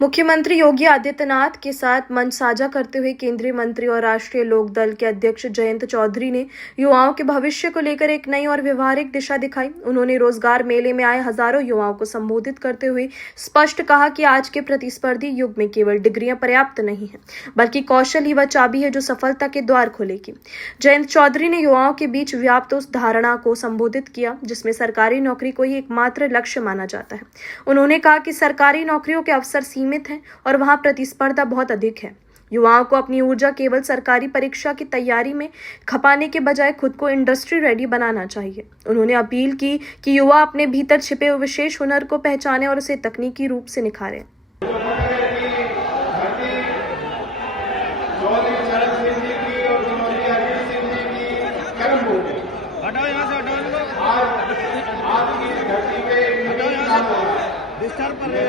मुख्यमंत्री योगी आदित्यनाथ के साथ मंच साझा करते हुए केंद्रीय मंत्री और राष्ट्रीय लोक दल के अध्यक्ष जयंत चौधरी ने युवाओं के भविष्य को लेकर एक नई और व्यवहारिक दिशा दिखाई। उन्होंने रोजगार मेले में आए हजारों युवाओं को संबोधित करते हुए स्पष्ट कहा कि आज के प्रतिस्पर्धी युग में केवल डिग्रियां पर्याप्त नहीं है, बल्कि कौशल ही वह चाबी है जो सफलता के द्वार खोलेगी। जयंत चौधरी ने युवाओं के बीच व्याप्त उस धारणा को संबोधित किया जिसमें सरकारी नौकरी को ही एकमात्र लक्ष्य माना जाता है। उन्होंने कहा कि सरकारी नौकरियों के अवसर सीमित हैं और वहां प्रतिस्पर्धा बहुत अधिक है। युवाओं को अपनी ऊर्जा केवल सरकारी परीक्षा की तैयारी में खपाने के बजाय खुद को इंडस्ट्री रेडी बनाना चाहिए। उन्होंने अपील की कि युवा अपने भीतर छिपे हुए विशेष हुनर को पहचाने और उसे तकनीकी रूप से निखारें।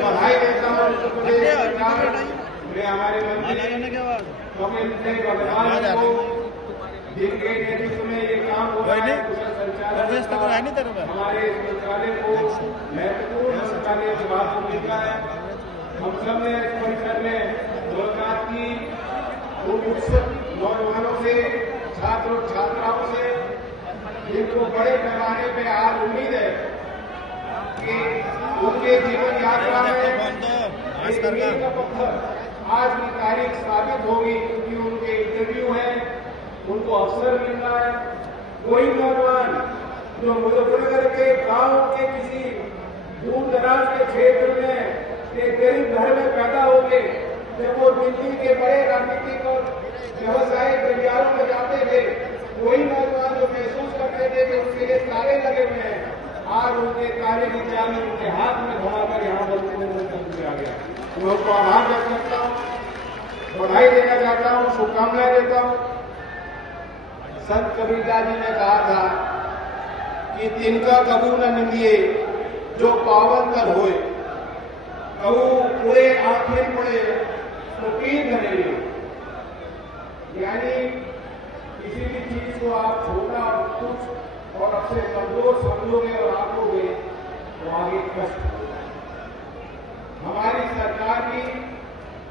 बधाई देता हूँ मैं हमारे मंत्री जिनके नेतृत्व में ये काम हो रहा है, हमारे मंत्रालय को महत्वपूर्ण मंत्रालय जवाब भूमिका है। हम सब ने इस परिसर में मुलाकात की, नौजवानों से, छात्रों छात्राओं से, जिनको बड़े पैमाने पे आज उम्मीद है कि उनके जीवन यात्रा में एक मील का पत्थर आज की तारीख साबित होगी, क्योंकि उनके इंटरव्यू है, उनको अवसर मिल रहा है। कोई नौजवान जो मुजफ्फरनगर के गांव के किसी दूर दराज के क्षेत्र में एक गरीब घर में पैदा हो गए, जब वो दिल्ली के बड़े राजनीतिक और व्यवसायिक गलियारों में जाते थे, कोई नौजवान जो महसूस करते थे कि उसके लिए तारे लगे हुए हैं, आज उनके तारे की चाबी उनके हाथ में घुमाकर यहाँ पर आ गया। मैं उसको आभार व्यक्त करता हूँ, बधाई देना चाहता हूँ, शुभकामनाएं देता हूँ। संत कबीरदास जी ने कहा था कि तिनका कबू न निंदिए जो पावन कर होए, कबू पूरे आंखें पड़े तो पीर धरे। यानी किसी भी चीज को आप छोटा कुछ और अपने कमजोर समझोगे और आंकोगे तो आगे कष्ट। हमारी सरकार भी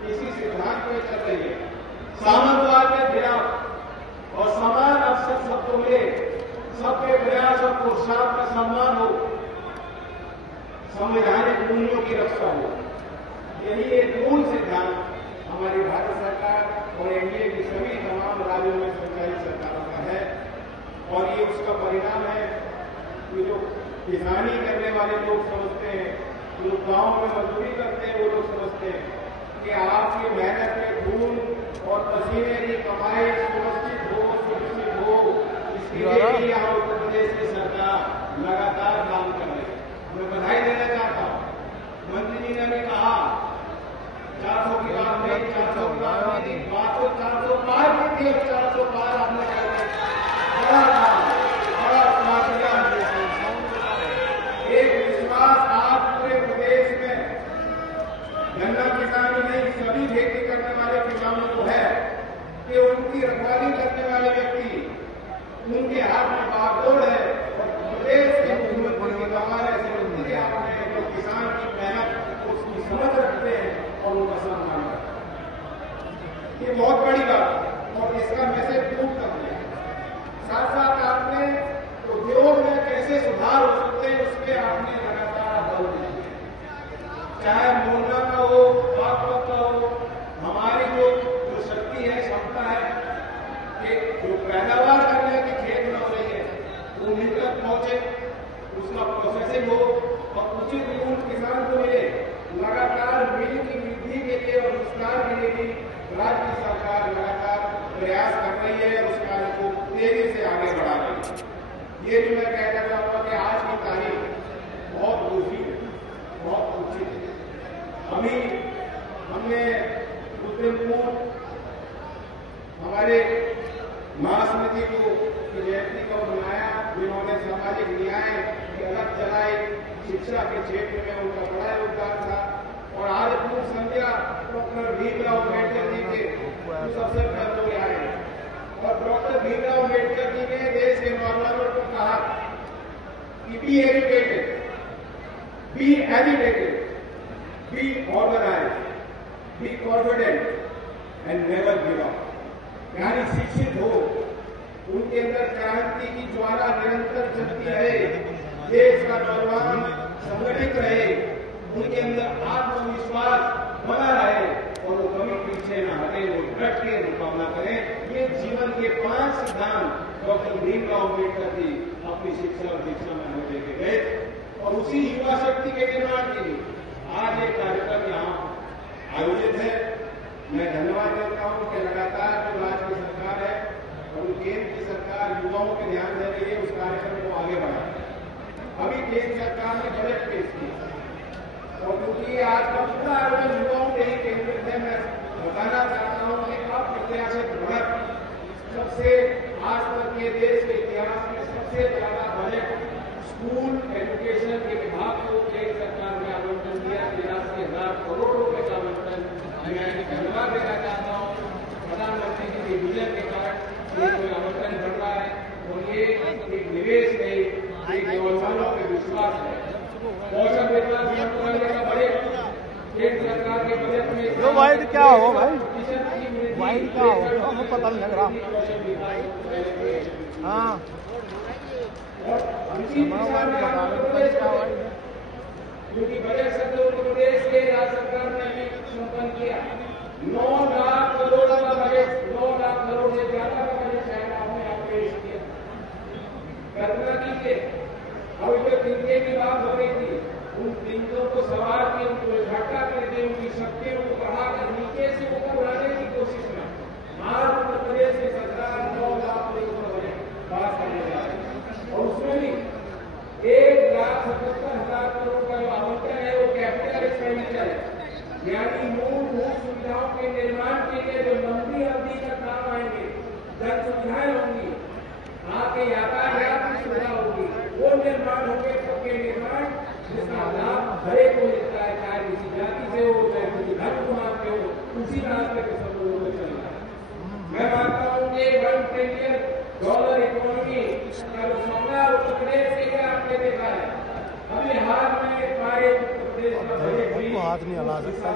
इसी सिद्धांत पर चल रही है, सामंतवाद के खिलाफ और समान अवसर सबको मिले, सबके प्रयास और पुरुषार्थ का सम्मान हो, संवैधानिक मूल्यों की रक्षा हो। यही एक मूल सिद्धांत हमारी भारत सरकार और एनडीए की सभी तमाम राज्यों में संचालित सरकारों का है। और ये उसका परिणाम है कि जो किसानी करने वाले लोग समझते हैं, जो गांव में मजदूरी करते हैं, वो लोग समझते हैं कि आपकी मेहनत में खून और पसीने की कमाई सुनिश्चित हो, इसके लिए भी यहाँ उत्तर प्रदेश की सरकार लगातार काम कर रही है। मैं बधाई देना चाहता हूँ। मंत्री जी ने भी कहा 400 की बात नहीं, 400 की बात नहीं, बात तो 400 पार की थी, 400 पार आपने कर एक विश्वास आज पूरे प्रदेश में गन्ना किसानी नहीं, सभी खेती करने वाले किसानों को है कि उनकी रखवाली करने वाले व्यक्ति, उनके हाथ में बागडोर है और प्रदेश के मुख्यमंत्री की कमान ऐसे होती है आपने जो किसान की मेहनत उसकी समझ रखते हैं और उनका सम्मान करते हैं। ये बहुत बड़ी बात है और इसका मैसेज खूब करते हैं। साथ साथ आपने उद्योग में कैसे सुधार हो सकते हैं उसके आपने लगातार बल दिया, चाहे मोरना का हो, बागपत का हो। हमारी जो शक्ति है, क्षमता है कि जो पैदावार करने की खेत में हो रही है वो मिल तक पहुंचे, उसका प्रोसेसिंग हो और उचित मूल्य किसान को मिले। लगातार मिल की वृद्धि के लिए और रोजगार के लिए भी राज्य की सरकार लगातार प्रयास कर रही है और उस कार्य को तेजी से आगे बढ़ा रही है। ये भी मैं कहना चाहूंगा कि आज की तारीख बहुत ऊंची है, बहुत ऊंची है। अभी हमने कुछ दिन पूर्व हमारे महासमिति को जयंती को मनाया, जिन्होंने सामाजिक न्याय की अलग चलाई, शिक्षा के क्षेत्र में उनका बड़ा योगदान था। और आज पूर्व संध्या डॉक्टर भीमराव अम्बेडकर जी के सबसे पहले आए और डॉक्टर भीमराव अम्बेडकर जी ने देश के नौजवानों को कहा कि be educated, be educated, be organised. Be confident and never give up. यानी शिक्षित हो, उनके अंदर क्रांति की ज्वाला निरंतर चलती रहे, देश का नौजवान संगठित रहे, उनके अंदर आत्मविश्वास बना रहे और वो कभी पीछे न हटे, वो डट के मुकाबला करें। ये जीवन के 5 सिद्धांत डॉक्टर भीमराव अम्बेडकर जी अपनी शिक्षा और दीक्षा में हमें देके गए और उसी युवा शक्ति के निर्माण के लिए आज एक कार्यक्रम यहाँ आयोजित है। मैं धन्यवाद देता हूँ कि लगातार जो राज्य की सरकार है और केंद्र की सरकार युवाओं पे ध्यान दे रही है, उस कार्यक्रम को आगे बढ़ाए। अभी केंद्र सरकार ने बजट पेश किया और क्योंकि आज का पूरा आयोजन युवाओं पे ही केंद्रित है, मैं बताना चाहता हूं कि अप्रत्याशित बढ़त सबसे आज तक के देश के इतिहास में सबसे ज्यादा बजट स्कूल एजुकेशन के विभाग को केंद्र सरकार ने आवंटन दिया। 83,000 करोड़ रुपए का आवंटन मैं धन्यवाद देना चाहता हूँ। प्रधानमंत्री जी के विजन के कारण ये कोई आवंटन बढ़ रहा है और ये एक निवेश नहीं, एक नौजवानों पे विश्वास है। मौसम विभाग मंत्रालय का बजट केंद्र सरकार के बजट में जो वाइड क्या हो भाई, वाइड क्या हो हमें पता नहीं लग रहा। हाँ क्योंकि बजट सत्र उत्तर प्रदेश के राज्य सरकार ने संपन्न किया। 9 लाख करोड़ का बजट, 9 लाख करोड़ से ज्यादा का बजट शायद आपने यहाँ पेश किया। कल्पना कीजिए, अभी जो तिनके की बात हो रही थी, उन तिनकों को सवार के उनको इकट्ठा करके उनकी शक्तियों को बढ़ाकर नीचे से ऊपर बढ़ाने की कोशिश में आज उत्तर प्रदेश की सरकार 9 लाख करोड़ का बजट पास करने जा रही है और उसमें भी 1,77,000 करोड़ का जो आवंटन है वो कैपिटल एक्सपेंडिचर है, यानी मूलभूत सुविधाओं के निर्माण के लिए जो लंबी अवधि तक काम आएंगे, जन सुविधाएं होंगी, आगे यातायात की सुविधा होगी, वो निर्माण होंगे। सबके निर्माण जिसका लाभ हर एक को मिलता है, चाहे किसी जाति से हो, चाहे किसी धर्म को मानते हो, उसी रास्ते के सब लोगों को चलना है। मैं मानता हूँ कि $1 ट्रिलियन इकोनॉमी का जो सपना उत्तर प्रदेश से क्या आपने देखा है। अभी हाल में हमारे उत्तर प्रदेश का बजट भी हाथ नहीं हला सकता।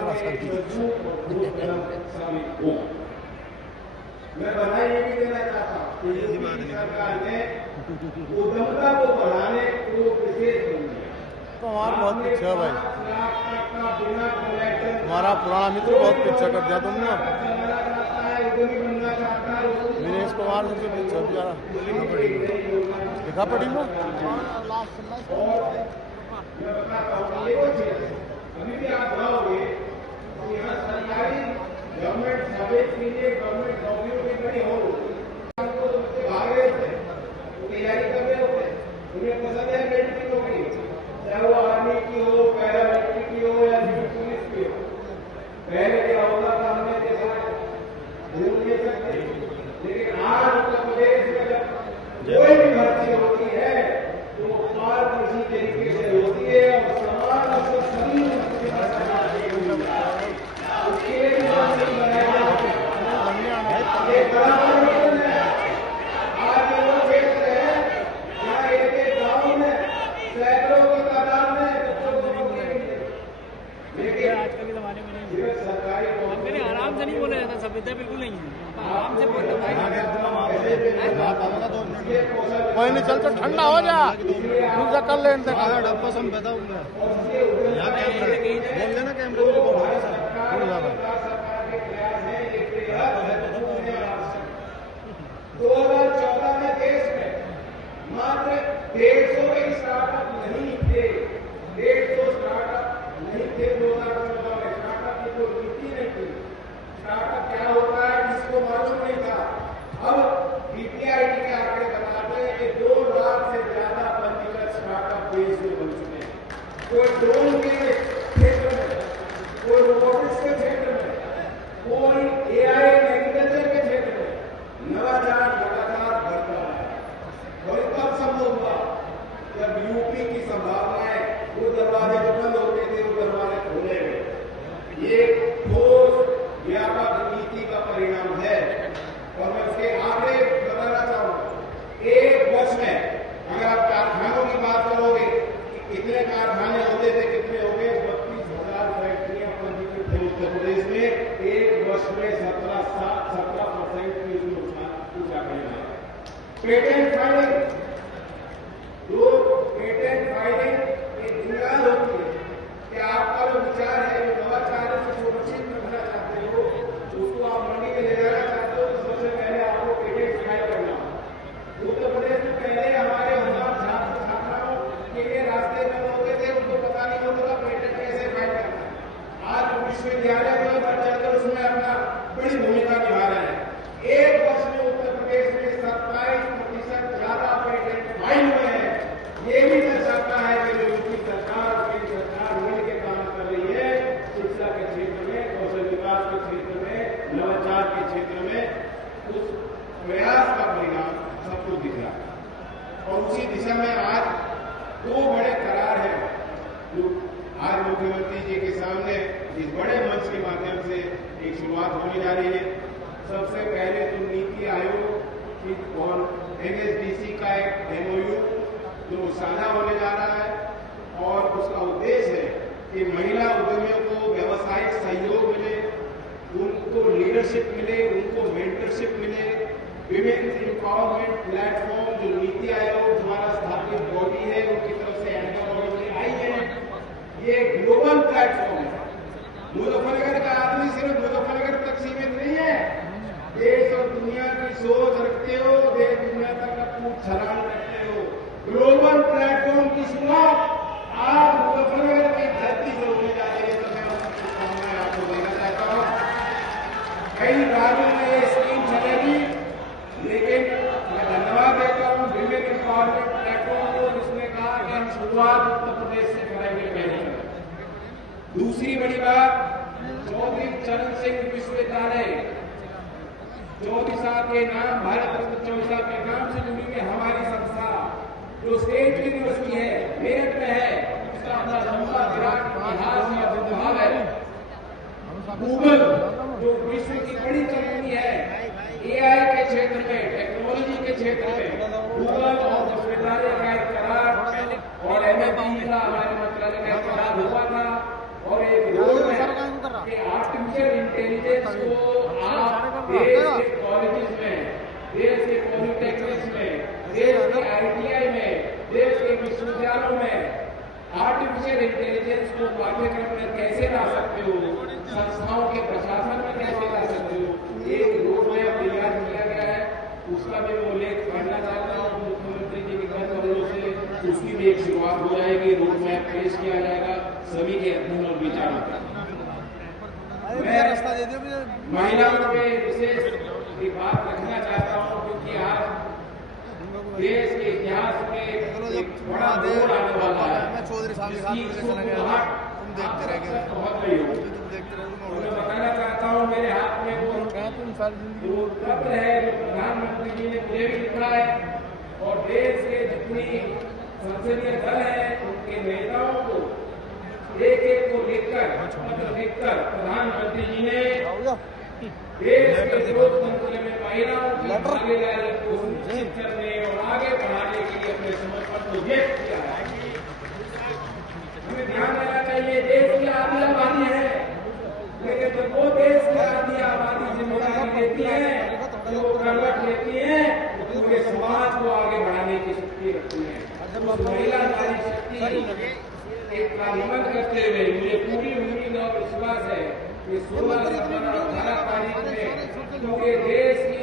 मैं बधाई ये भी देना चाहता हूँ कि योगी सरकार ने उद्यमता को बढ़ाने को विशेष बन दिया। तो हमारा बहुत पीछे है भाई, हमारा पुराना मित्र बहुत पीछे कर दिया तुमने। दिनेश कुमार सबसे पीछे बेचारा लिखा पड़ी में। अभी भी आप जाओगे तो यहाँ सरकारी गवर्नमेंट सर्विस के लिए गवर्नमेंट नौकरियों की बड़ी हो भाग रहे थे, वो तैयारी कर रहे होते, उन्हें पसंद है मिलिट्री की नौकरी, चाहे वो आर्मी की हो, पैरामिलिट्री की हो या पुलिस की हो। पहले क्या होता था हमने देखा, भूल नहीं सकते, लेकिन आज उत्तर प्रदेश में जब कोई भी भर्ती होती है तो वो पारदर्शी तरीके से होती है और समान अवसर सभी आज वो क्षेत्र है जहाँ एक गांव में सैकड़ों की तादाद में लेकिन आजकल के जमाने में नहीं सरकारी आराम से नहीं बोला जाता, सभ्यता बिल्कुल नहीं है, आराम से बोलता कोई नहीं, चल तो ठंडा हो जा, दूसरा कर ले डब्बा सम पैदा हो गया। बोल देना कैमरे में रिकॉर्ड 2014 में देश में मात्र 150 स्टार्टअप नहीं थे, 150 स्टार्टअप नहीं थे 2014 में। स्टार्टअप की कोई गिनती नहीं थी। स्टार्टअप क्या होता है जिसको मालूम नहीं था। अब बीपीआईटी के आंकड़े बताते हैं कि 2 लाख से ज्यादा पंजीकृत स्टार्टअप देश में बन चुके हैं। कोई ड्रोन के क्षेत्र में, कोई रोबोटिक्स के क्षेत्र में, कोई एआई एग्रीकल्चर के क्षेत्र में नवाचार लगातार बढ़ता है। और कब संभव हुआ जब यूपी की संभावनाएं, वो दरवाजे जो बंद होते थे वो दरवाजे खोले गए। ये ठोस व्यापक नीति का परिणाम है और मैं उसके आगे बताना चाहूंगा। 1 वर्ष में अगर आप कारखानों की बात करोगे कि कितने कारखाने होते थे, कितने हो गए, 32,000 फैक्ट्रियां पंजीकृत थे उत्तर उत्तर प्रदेश में एक वर्ष में 17% की ऊंचा बढ़ा है। पेटेंट फाइलिंग, जो पेटेंट फाइलिंग एक बुनियाद होती है कि आपका जो विचार है, जो नवाचार है, उसको सुरक्षित रखना चाहते हो, उसको आप मंडी में ले जाना चाहते हो, तो सबसे पहले आपको पेटेंट फाइल करना होगा। उत्तर प्रदेश में पहले हमारे छात्र छात्राओं के लिए रास्ते बंद होते थे, उनको पता नहीं होता था पेटेंट कैसे फाइल करना है। आज विश्वविद्यालय में बन जाकर उसमें अपना बड़ी भूमिका निभा रहे हैं। एक वर्ष में उत्तर प्रदेश में 27% ज्यादा पेटेंट फाइल हुए हैं। ये भी दर्शाता है कि जो यूपी सरकार केंद्र सरकार मिलकर काम कर रही है, शिक्षा के क्षेत्र में, कौशल विकास के क्षेत्र में, नवाचार के क्षेत्र में, उस प्रयास का परिणाम सब कुछ दिख रहा है। और उसी दिशा में आज 2 बड़े करार हैं जो आज मुख्यमंत्री जी के सामने इस बड़े मंच के माध्यम से एक शुरुआत होने जा रही है। सबसे पहले तो नीति आयोग और NSDC का एक MOU जो साझा होने जा रहा है और उसका उद्देश्य है कि महिला उद्यमियों को व्यावसायिक सहयोग मिले, उनको लीडरशिप मिले, उनको मेंटरशिप मिले। विमेन एम्पावरमेंट प्लेटफॉर्म जो नीति आयोग द्वारा स्थापित बॉडी है, उनकी तरफ से एंकर आई है, ये ग्लोबल प्लेटफॉर्म है। मुजफ्फरनगर का आदमी सिर्फ मुजफ्फरनगर तक सीमित नहीं है, देश और दुनिया की सोच रखते हो, देश दुनिया तक का कूद छलांग करते हो। ग्लोबल प्लेटफॉर्म की शुरुआत आज मुजफ्फरनगर की धरती से होने जा रही है, तो मैं उसकी शुभकामनाएं आपको देना चाहता हूं। कई राज्यों में ये स्कीम चलेगी, लेकिन मैं धन्यवाद देता हूं विमेन एम्पावरमेंट प्लेटफॉर्म को, जिसने कहा कि हम शुरुआत उत्तर प्रदेश से कराएंगे पहले। दूसरी बड़ी बात, चौधरी चरण सिंह विश्वविद्यालय, चौधरी साहब के नाम, भारत रत्न चौधरी साहब के नाम से जुड़ी है हमारी संस्था, जो स्टेट यूनिवर्सिटी है, मेरठ में है, उसका अपना लंबा विराट इतिहास और प्रभाव है। गूगल जो विश्व की बड़ी कंपनी है AI के क्षेत्र में, टेक्नोलॉजी के क्षेत्र में, गूगल और विश्वविद्यालय का एक करार और MIT का हमारे मंत्रालय का एक करार हुआ था और एक रोड है कि आर्टिफिशियल इंटेलिजेंस को आप देश के कॉलेजेस में, देश के पॉलिटेक्निक्स में, देश के ITI में, देश के विश्वविद्यालयों में आर्टिफिशियल इंटेलिजेंस को पाठ्यक्रम में कैसे ला सकते हो, संस्थाओं के प्रशासन में कैसे ला सकते हो, एक रोड मैप तैयार किया गया है। उसका भी मैं उल्लेख करना चाहता हूँ मुख्यमंत्री जी के कर कमलों से, उसकी भी एक शुरुआत हो जाएगी, रोड मैप पेश किया जाएगा सभी के अध्ययन और विचारों का। मैं महिलाओं पे विशेष एक बात रखना चाहता हूँ, क्योंकि आज देश के इतिहास में एक बड़ा मोड़ आने वाला है। चौधरी साहब तुम देखते रह बहुत रही हो। मैं बताना चाहता हूँ, मेरे हाथ में वो पत्र है जो प्रधानमंत्री जी ने मुझे भी लिखा है और देश के जितनी संसदीय दल है उनके नेताओं को एक को लिखकर, पत्र लिखकर प्रधानमंत्री जी ने देश के लोकतंत्र में महिलाओं की भागीदारी को सुनिश्चित करने और आगे बढ़ाने के लिए अपने समर्पण को व्यक्त किया है। हमें ध्यान देना चाहिए, देश की आधी आबादी है, लेकिन जब वो देश की आधी आबादी जिम्मेदारी लेती है, जो वो करवट लेती है, तो पूरे समाज को आगे बढ़ाने की शक्ति रखती है। उस महिला नारी शक्ति एक कार्यान्वयन करते हुए मुझे पूरी उम्मीद और विश्वास है कि 16 सितंबर और 18 तारीख में, क्योंकि देश की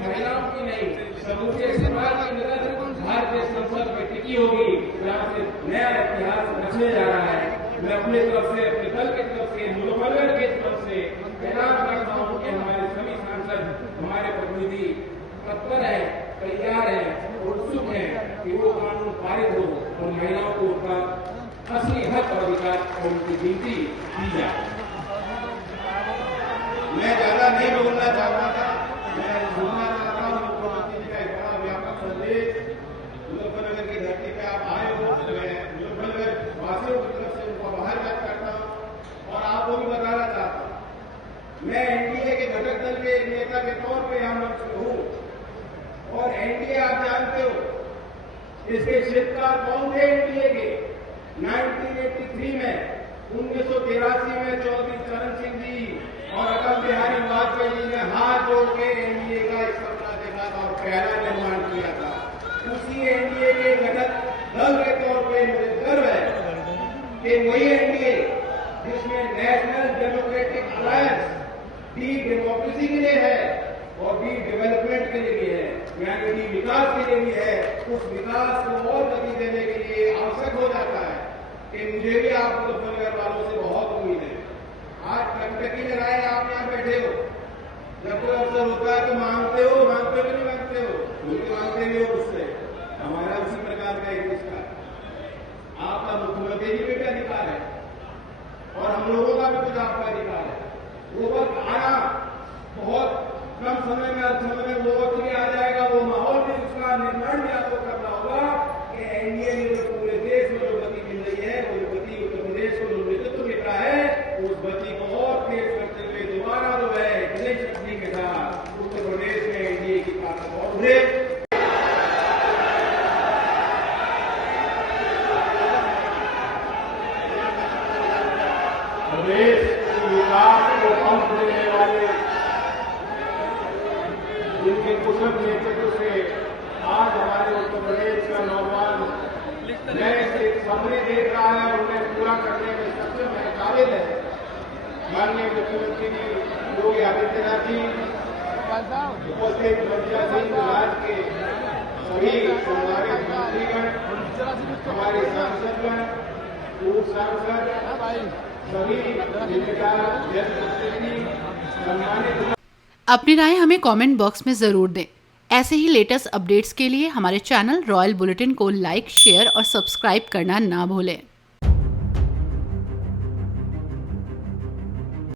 महिलाओं की नहीं समूचे समाज की नजर भारतीय संसद में टिकी होगी, जहाँ से नया इतिहास रचने जा रहा है। मैं अपनी तरफ से, अपने दल की तरफ से, मुजफ्फरनगर की तरफ से ऐलान करता हूँ कि हमारे सभी सांसद, हमारे प्रतिनिधि तत्पर है, तैयार है, उत्सुक है कि वो कानून पारित हो और महिलाओं को उनका असली हक और अधिकार और उनकी गिनती दी जाए। मैं ज्यादा नहीं बोलना चाहता था, मैं बोलना चाहता हूँ मुख्यमंत्री जी का एक बड़ा व्यापक संदेश मुजफ्फरनगर की धरती पे आप आए हो। मैं मुजफ्फरनगर वासियों की तरफ से उनको आभार व्यक्त करता हूँ और आपको भी बताना चाहता हूँ, मैं NDA के घटक दल के एक नेता के तौर पर यहाँ मंच पर हूँ और NDA आप जानते हो, इसके शिल्पकार कौन थे NDA के? 1983 में 1983 में चौधरी चरण सिंह जी भारतीय एनडीए के घटक दल के तौर पे मुझे गर्व है कि वही एनडीए जिसमें नेशनल डेमोक्रेटिक अलायंस भी डेमोक्रेसी के लिए है और भी डेवलपमेंट के लिए भी है, यानी कि विकास के लिए भी है, उस विकास को और गति देने के लिए आवश्यक हो जाता है कि मुझे भी आप मुजफ्फरनगर वालों से बहुत उम्मीद है। आज टकटकी लगाए आप यहाँ बैठे हो, जब कोई अवसर होता है तो मांगते हो कि नहीं मांगते हो, क्योंकि मांगते भी हो उससे। हमारा उसी प्रकार का एक रिश्ता, आपका मुख्यमंत्री जी पे भी अधिकार है और हम लोगों का भी कुछ आपका अधिकार है। वो वक्त आना बहुत कम समय में, हर समय में वो वक्त भी आ जाएगा, वो माहौल भी, उसका निर्माण भी आपको करना होगा कि एनडीए में जो पूरे देश में जो गति मिल रही है, वो गति उत्तर प्रदेश को जो नेतृत्व मिल रहा है, उस गति को और तेज करते हुए दोबारा जो है नई शक्ति के साथ उत्तर प्रदेश में एनडीए की ताकत और उभरे। प्रदेश के विकास को पंख देने वाले जिनके कुशल नेतृत्व से आज हमारे उत्तर प्रदेश का नौजवान नए से सपने देख रहा है और उन्हें पूरा करने में सक्षम है, काबिल है। माननीय मुख्यमंत्री जी योगी आदित्यनाथ जी, उपस्थित मंत्रियों राज्य के सभी हमारे मंत्रीगण, हमारे सांसदगण, पूर्व सांसद, सभी जिम्मेदार जनप्रतिनिधि, सम्मानित। अपनी राय हमें कमेंट बॉक्स में ज़रूर दें। ऐसे ही लेटेस्ट अपडेट्स के लिए हमारे चैनल रॉयल बुलेटिन को लाइक, शेयर और सब्सक्राइब करना ना भूलें।